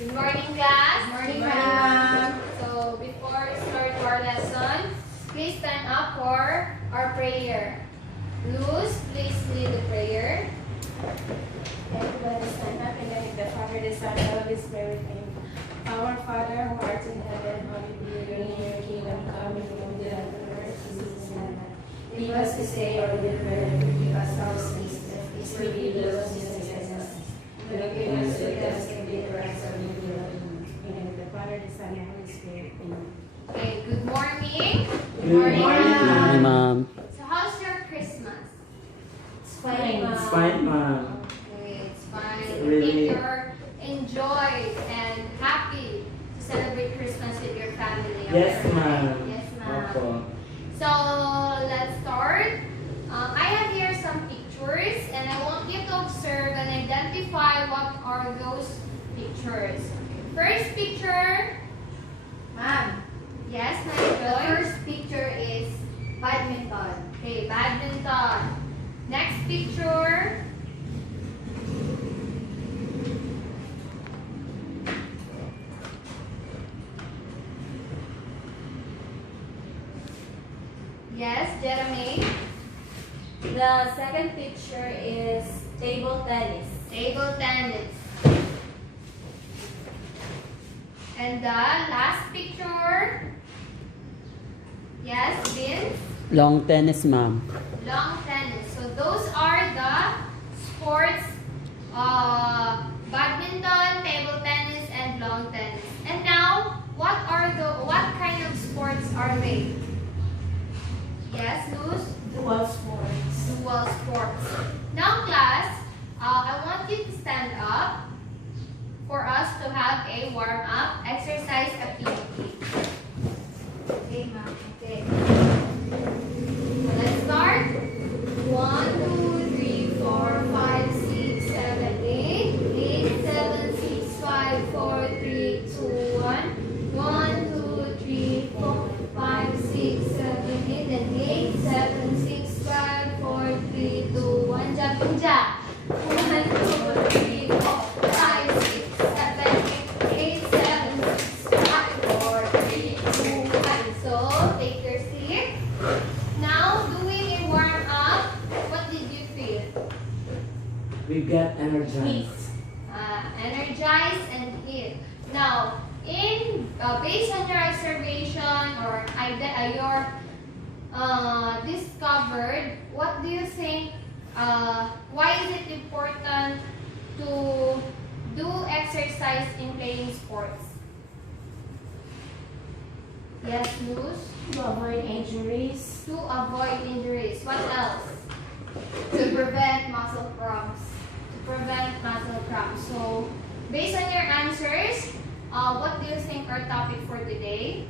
Good morning, class. Good morning, ma'am. So, before we start our lesson, please stand up for our prayer. Luz, please lead the prayer. Everybody stand up and then the Father, the Son, and the Holy Spirit name. Our Father who art in heaven, hallowed be your name, your kingdom come, your will be done on earth as it is in heaven. Give us this day our daily bread, and forgive us our sins, as we forgive those who sin against us. Do not give us to us and give us our daily bread. In the Father, the Son, and the Holy Spirit name. Okay, good morning. Good morning, Hi, Ma'am. So, how's your Christmas? It's fine, ma'am. It's fine, Ma'am. Okay, it's fine. Really? I think you're enjoyed and happy to celebrate Christmas with your family. Yes, alright? ma'am. Yes, ma'am. Opo. So, let's start. I have here some pictures and I want you to observe and identify what are those pictures. First picture. Ma'am, Yes, my the boy. first picture is badminton. Okay, badminton. Next picture. Yes, Jeremy. The second picture is table tennis. Table tennis. And the last picture. Yes, Vince. Long tennis, Ma'am. Long tennis. So those are the sports, badminton, table tennis, and long tennis. And now, what kind of sports are they? Yes, Luz? Dual sports. Dual sports. Now, class, I want you to stand up for us to have a warm-up exercise activity. Okay, ma'am. Okay. So let's start. 1, 2, 3, 4, 5, 6, 7, 8. 8, 7, 6, 5, 4, 3, 2, 1. 1, 2, 3, 4, 5, 6, 7, 8. And 8, 7, 6, 5, 4, 3, 2, 1. Jumping jack. 1, 2, 3, 4, 5, 6, 7, 8. 8, 7, 6, 5, 4, 3, 2, 1. So, take your seat. Now, doing a warm-up, what did you feel? We get energized. Energized and hit. Now, based on your observation or your discovered, what do you think? Why is it important to do exercise in playing sports? Yes, Luz? To avoid injuries. To avoid injuries. What else? To prevent muscle cramps. To prevent muscle cramps. So, based on your answers, what do you think our topic for today?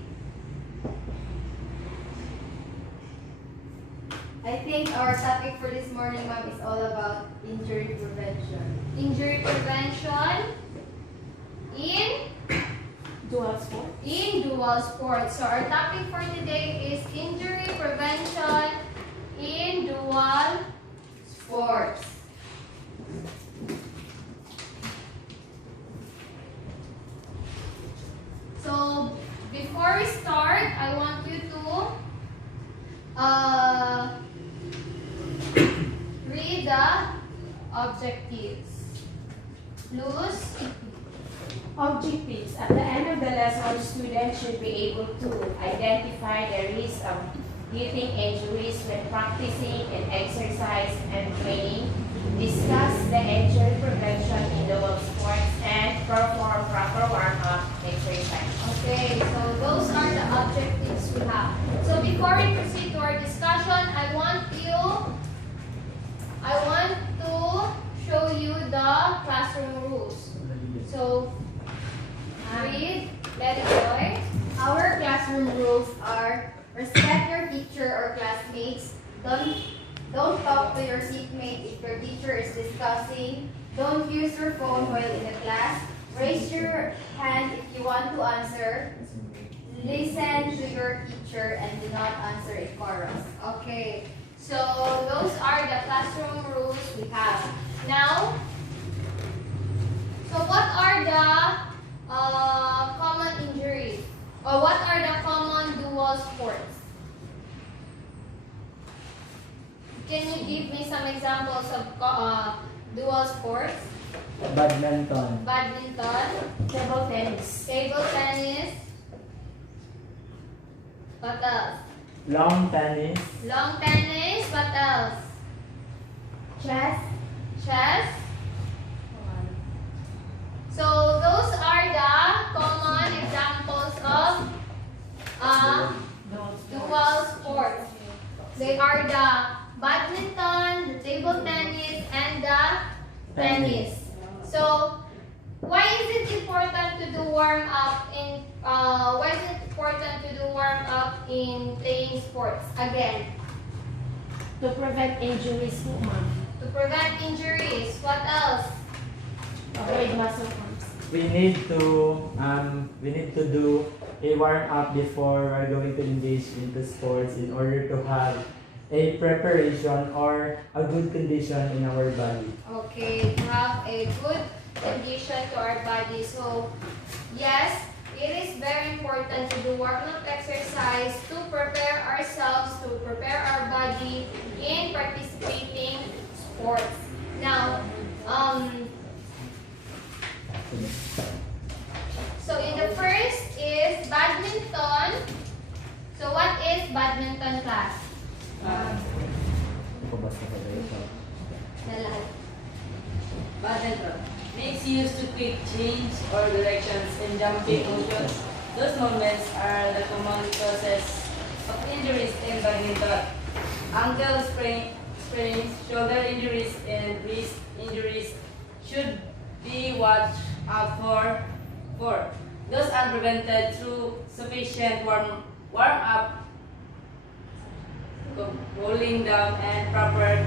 I think our topic for this morning, ma'am, is all about injury prevention. Injury prevention in Dual sports. dual sports. So our topic for today is injury prevention in dual sports. So before we start, I want you to read the objectives. Luz. Objectives. At the end of the lesson, students should be able to identify the risk of getting injuries when practicing and exercise and training, discuss the injury prevention in dual sports, and perform proper warm-up exercise. Okay, so those are the objectives we have. So before we proceed to our discussion, I want to show you the classroom rules. So read, let it go. Our classroom rules are respect your teacher or classmates. Don't talk to your seatmate if your teacher is discussing. Don't use your phone while in the class. Raise your hand if you want to answer. Listen to your teacher and do not answer in chorus. Okay, so those are the classroom rules we have. Now, so what are the give me some examples of dual sports? Badminton. Badminton, Table tennis. table tennis. What else? Long tennis. Long tennis. What else? Chess. Chess. So those are the common examples of dual sports. They are the badminton, the table tennis, and the tennis. So why is it important to do warm up in playing sports? Again, To prevent injuries, ma'am. to prevent injuries. What else? Avoid muscle cramps. We need to do a warm up before we're going to engage into sports in order to have a preparation or a good condition in our body. Okay, to have a good condition to our body. So, yes, it is very important to do warm-up exercise to prepare ourselves, to prepare our body in participating sports. Now, so in the first is badminton. So what is badminton class? Na lahat. Badminton makes use to quick change or directions in jumping motions. Those moments are the common causes of injuries in badminton. Ankle sprains, shoulder injuries, and wrist injuries should be watched out for. Those are prevented through sufficient warm-up, cooling down, and proper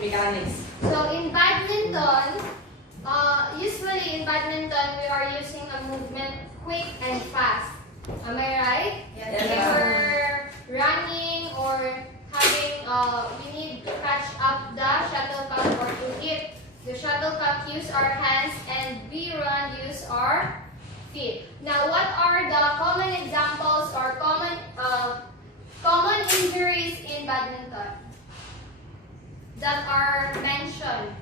mechanics. So in badminton, usually in badminton we are using a movement quick and fast. Am I right? Yes, We ma'am. were running or having, we need to catch up the shuttlecock or to hit the shuttlecock, use our hands, and we run, use our feet. Now, what are the common examples or common injuries in badminton that are mentioned?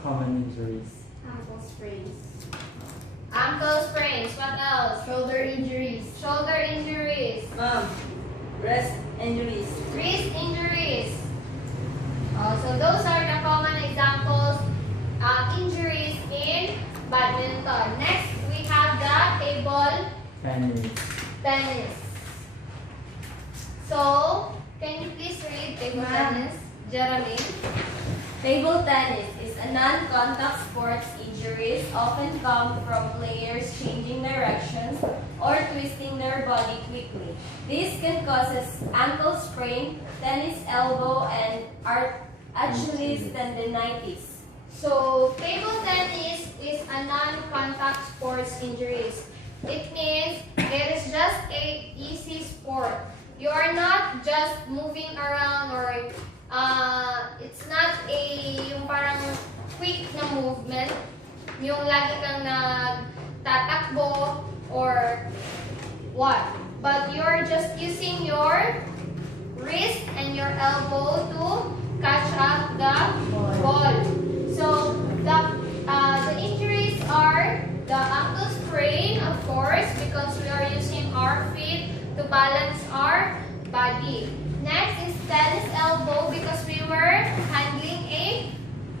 Common injuries. Ankle sprains. Ankle sprains. What else? Shoulder injuries. Shoulder injuries. Wrist injuries. Wrist injuries. So those are the common examples injuries in badminton. Next, we have the table Tennis. tennis. So, can you please read table Ma'am. tennis, Jeremy? Table tennis is a non-contact sports. Injuries often come from players changing directions or twisting their body quickly. This can cause ankle sprain, tennis elbow, and Achilles tendinitis. So, table tennis is a non-contact sports injuries. It means it is just a easy sport. You are not just moving around or it's not yung parang quick na movement, yung lagi kang nagtatakbo or what. But you're just using your wrist and your elbow to catch up the ball. So the injuries are the ankle sprain, of course, because we are using our feet to balance our body. Next is tennis elbow because we were handling a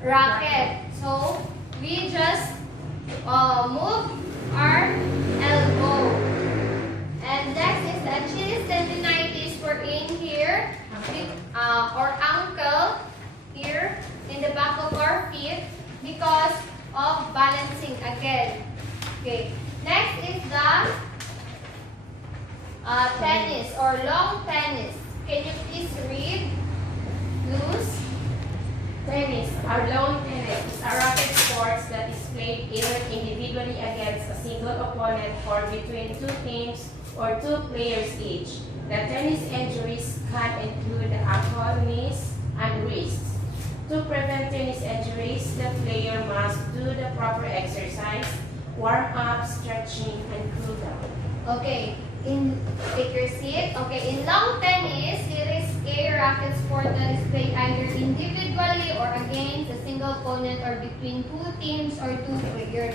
racket. So we just move our elbow. And next is the Achilles tendinitis. We're in here, or ankle here in the back of our feet because of balancing again. Okay. Next is the tennis or long tennis. Can you please read? Luz? Tennis, or lawn tennis, is a racket sport that is played either individually against a single opponent or between two teams or two players each. The tennis injuries can include the ankle, knees, and wrists. To prevent tennis injuries, the player must do the proper exercise, warm up, stretching, and cool down. Okay. take your seat. Okay, in lawn tennis, it is a racket sport that is played either individually or against a single opponent or between two teams or two players.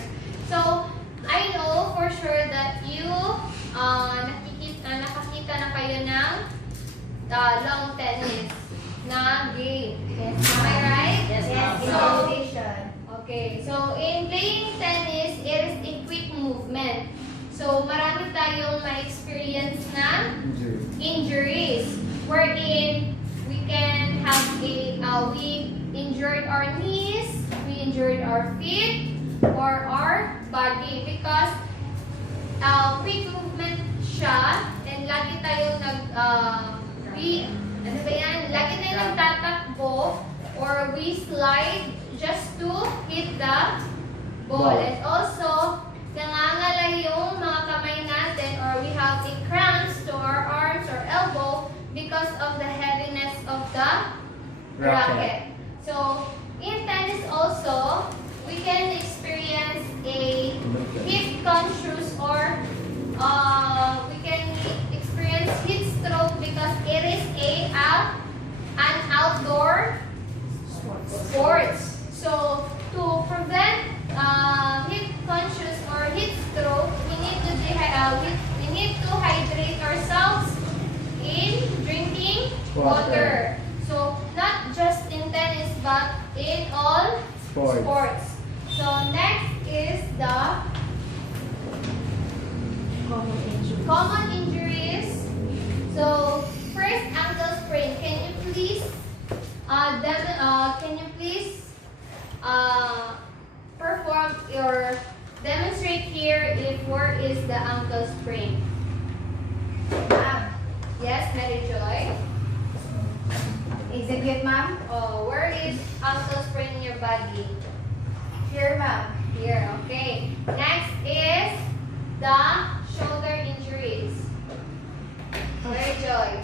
So, I know for sure that you nakakita na kayo ng lawn tennis na game. Yes, Am I right? Yes, Yes, ma'am. So, okay, so in playing tennis, it is a quick movement. So, marami tayong ma-experience na injuries wherein we can have we injured our knees, we injured our feet, or our body because quick movement siya and lagi tayong lagi tayong nagtatakbo or we slide just to hit the ball. And also, nangangala yung mga kamay natin or we have a cramps to our arms or elbow because of the heaviness of the racket. So, in tennis also, we can experience a hip conscious or we can experience heat stroke because it is an outdoor sports. So, to prevent heat conscious or heat stroke, we need to hydrate ourselves in drinking water. So, not just in tennis, but in all sports. So, next is the common injuries. So, first, ankle sprain. Can you please perform or demonstrate here if where is the ankle sprain? Ma'am, Yes, Mary Joy. execute, ma'am. Oh, where is ankle sprain in your body? Here, ma'am. Here, okay. Next is the shoulder injuries. Mary Joy.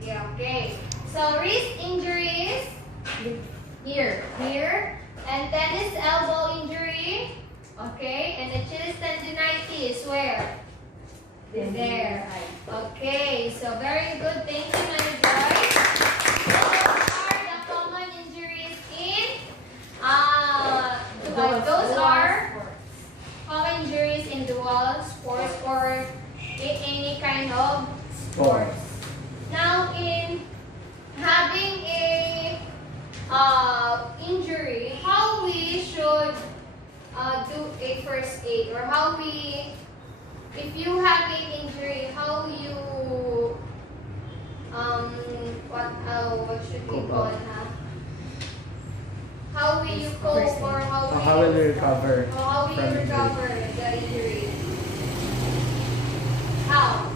Here, okay. So wrist injuries. Here. And tennis elbow injury. Okay. And Achilles tendinitis. Where? There. Okay. So very good. Thank you, Mary Joy. Those are the common injuries in those are common injuries in dual sports or in any kind of sports. Now, in having a injury, how we should do a first aid, or how we, if you have an injury, how you what should we call it? How will you cope, or How will you recover? how will from you injury? recover the injury? How?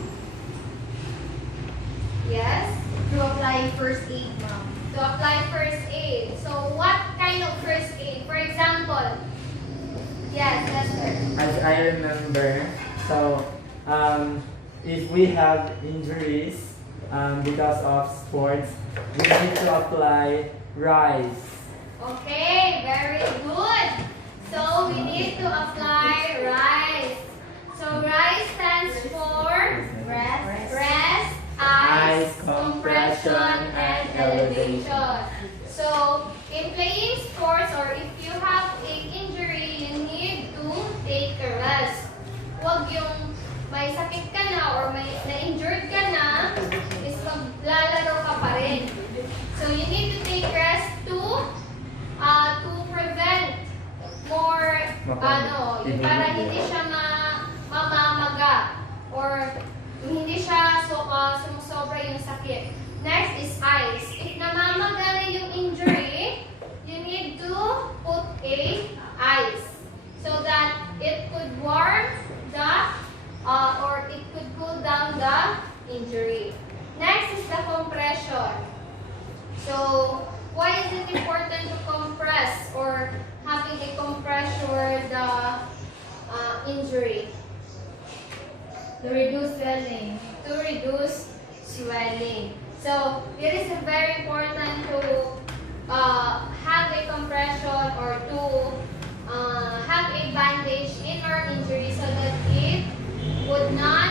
Yes? To apply first aid, ma'am. To apply first aid. So what kind of first aid? For example, yes, Lester. As I remember, so if we have injuries because of sports, we need to apply RICE. Okay, very good. So we need to apply RICE. So RICE stands for rest, ice, compression, and elevation. So in playing sports, or if you have an injury, you need to take a rest. Huwag yung may sakit ka na or may na-injured ka na, is maglalaro ka pa rin. So you need to take rest to prevent more yung para hindi siya mamamaga or hindi siya sumusobra yung sakit. Next is ice. If namamaga na yung injury, you need to put a ice so that it could warm the or it could cool down the injury. Next is the compression. So why is it important to compress or having a compressor the injury? To reduce swelling. To reduce swelling. So it is very important to have a compression or to have a bandage in our injury so that it would not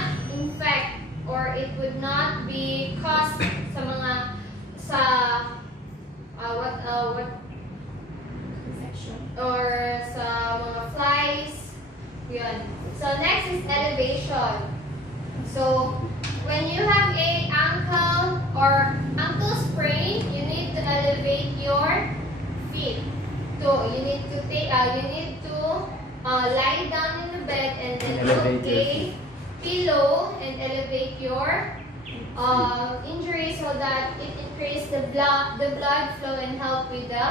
it would not be cost sa mga sa what or sa mga flies. Yun. So next is elevation. So when you have a ankle or ankle sprain, you need to elevate your feet. So you need to lie down in the bed and then Elevate put your a pillow and elevate your injury so that it increases the blood flow and help with the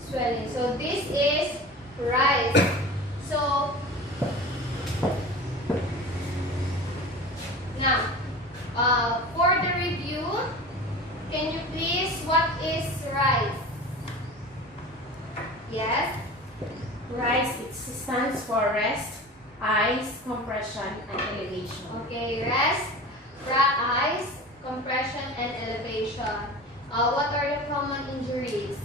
swelling. So this is rise. So now, for the review, can you please, what is rise? Yes? Rise, it stands for rest, eyes, compression, and elevation. Okay, rest, eyes, compression, and elevation. What are the common injuries?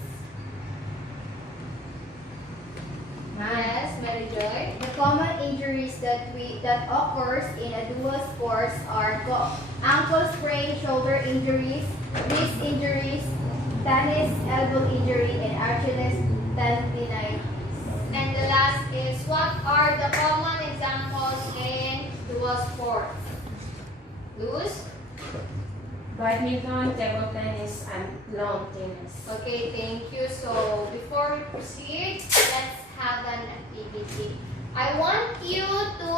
Yes, Mary Joy. The common injuries that occurs in a dual sports are ankle sprain, shoulder injuries, wrist injuries, tennis elbow injury, and Achilles tendinitis. And the last is, what are the common examples in dual sports? Luz? Badminton, table tennis, and lawn tennis. Okay, thank you. So before we proceed, let's have an activity. I want you to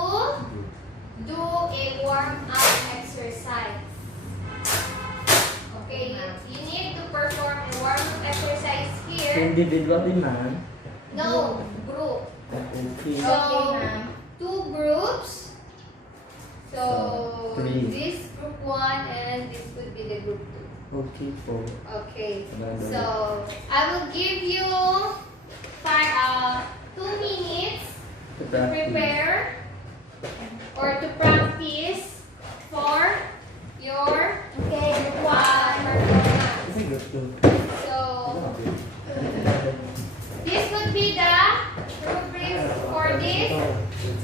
do a warm-up exercise. Okay, you need to perform a warm-up exercise here. Individually, ma'am. No, group. Okay. So, Okay, ma'am. 2 groups. So, So, 3. this group 1 and this would be the group 2. Okay po. Okay. Bye-bye. So, I will give you 2 minutes To to practice. prepare or to practice for your Okay, group performance. Kasi gusto. So, this would be the rubric for this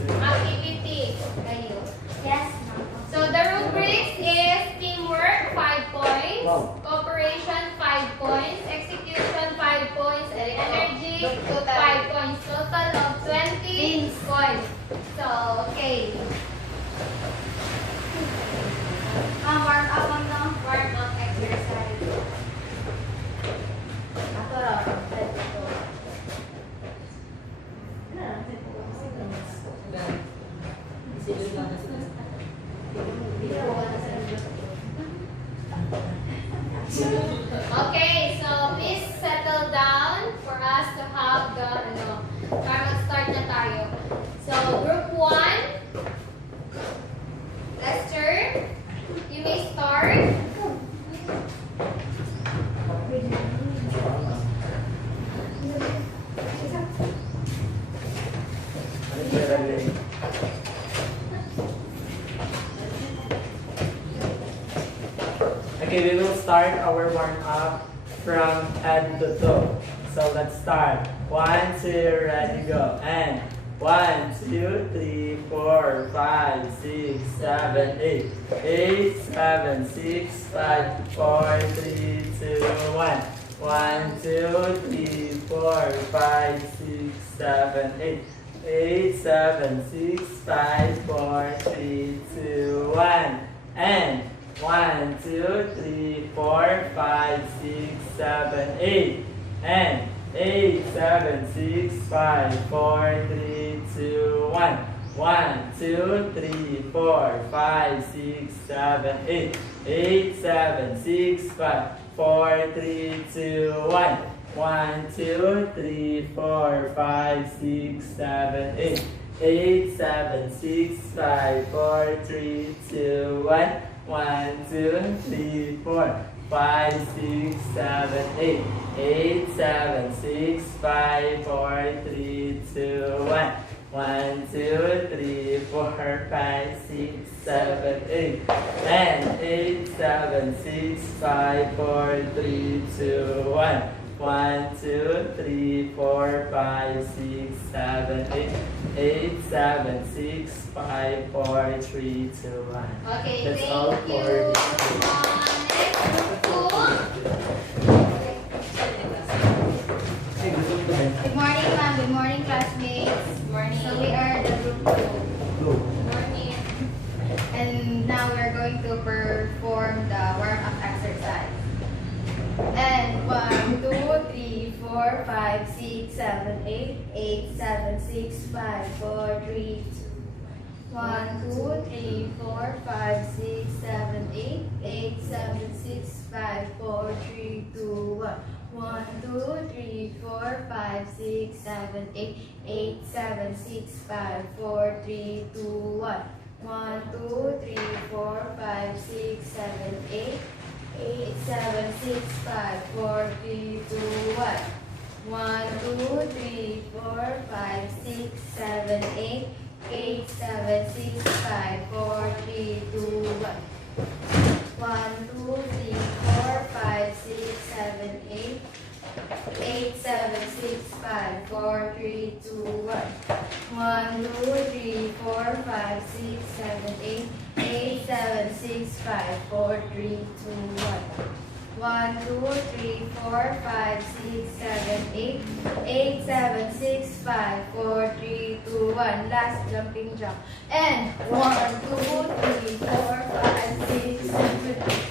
activity. Kayo. Yes, ma'am. So the rubric is teamwork 5 points, Wow. cooperation 5 points, execution 5 points, and energy 5 points. Total of 20 points. So okay. Warm up on the Warm up exercise. Ako raw. Silid lang kasi. Okay, so please settle down for us to have the para mag-start na tayo. So group 1, Lester, you may start. Okay, we will start our warm-up from head to toe. So let's start. 1, 2, ready, go. And 1, 2, 3, 4, 5, 6, 7, 8. 8, 7, 6, 5, 4, 3, 2, 1. 1, 2, 3, 4, 5, 6, 7, 8. 8, 7, 6, 5, 4, 3, 2, 1. And 1, 2, 3, 4, 5, 6, 7, 8. And 8, 7, 6, 5, 4, 3, 2, 1. 1, 2, 3, 4, 5, 6, 7, 8. 8, 7, 6, 5, 4, 3, 2, 1. 1, 2, 3, 4, 5, 6, 7, 8. 8, 7, 6, 5, 4, 3, 2, 1. 1, 2, 3, 4, 5, 6, 7, 8. 8, 7, 6, 5, 4, 3, 2, 1. 1, 2, 3, 4, 5, 6, 7, 8. And 8, 7, 6, 5, 4, 3, 2, 1. 1, 2, 3, 4, 5, 6, 7, 8. 8, 7, 6, 5, 4, 3, 2, 1. Okay, That's thank all you. for this. Good morning, ma'am. Good morning, classmates. Good morning. So we are the group 2. Good morning. And now we're going to perform the warm-up exercise. And 1, 2, 3, 4, 5, 6, 7, 8, 8, 7, 6, 5, 4, 3, 2. 1, 2, 3, 4, 5, 6, 7, 8, 8, 7, 6, 5, 4, 3, 2, 1. 1, 2, 3, 4, 5, 6, 7, 8, 8, 7, 6, 5, 4, 3, 2, 1. 1, 2, 3, 4, 5, 6, 7, 8, 8, 7, 6, 5, 4, 3, 2, 1. 1, 2, 3, 4, 5, 6, 7, 8, 8, 7, 6, 5, 4, 3, 2, 1. 1, 2, 3, 4, 5, 6, 7, 8, 8, 7, 6, 5, 4, 3, 2, 1. 1, 2, 3, 4, 5, 6, 7, 8, 8, 7, 6, 5, 4, 3, 2, 1. 1, 2, 3, 4, 5, 6, 7, 8, 8, 7, 6, 5, 4, 3, 2, 1. Last jumping jump. And 1, 2, 3, 4, 5, 6, 7,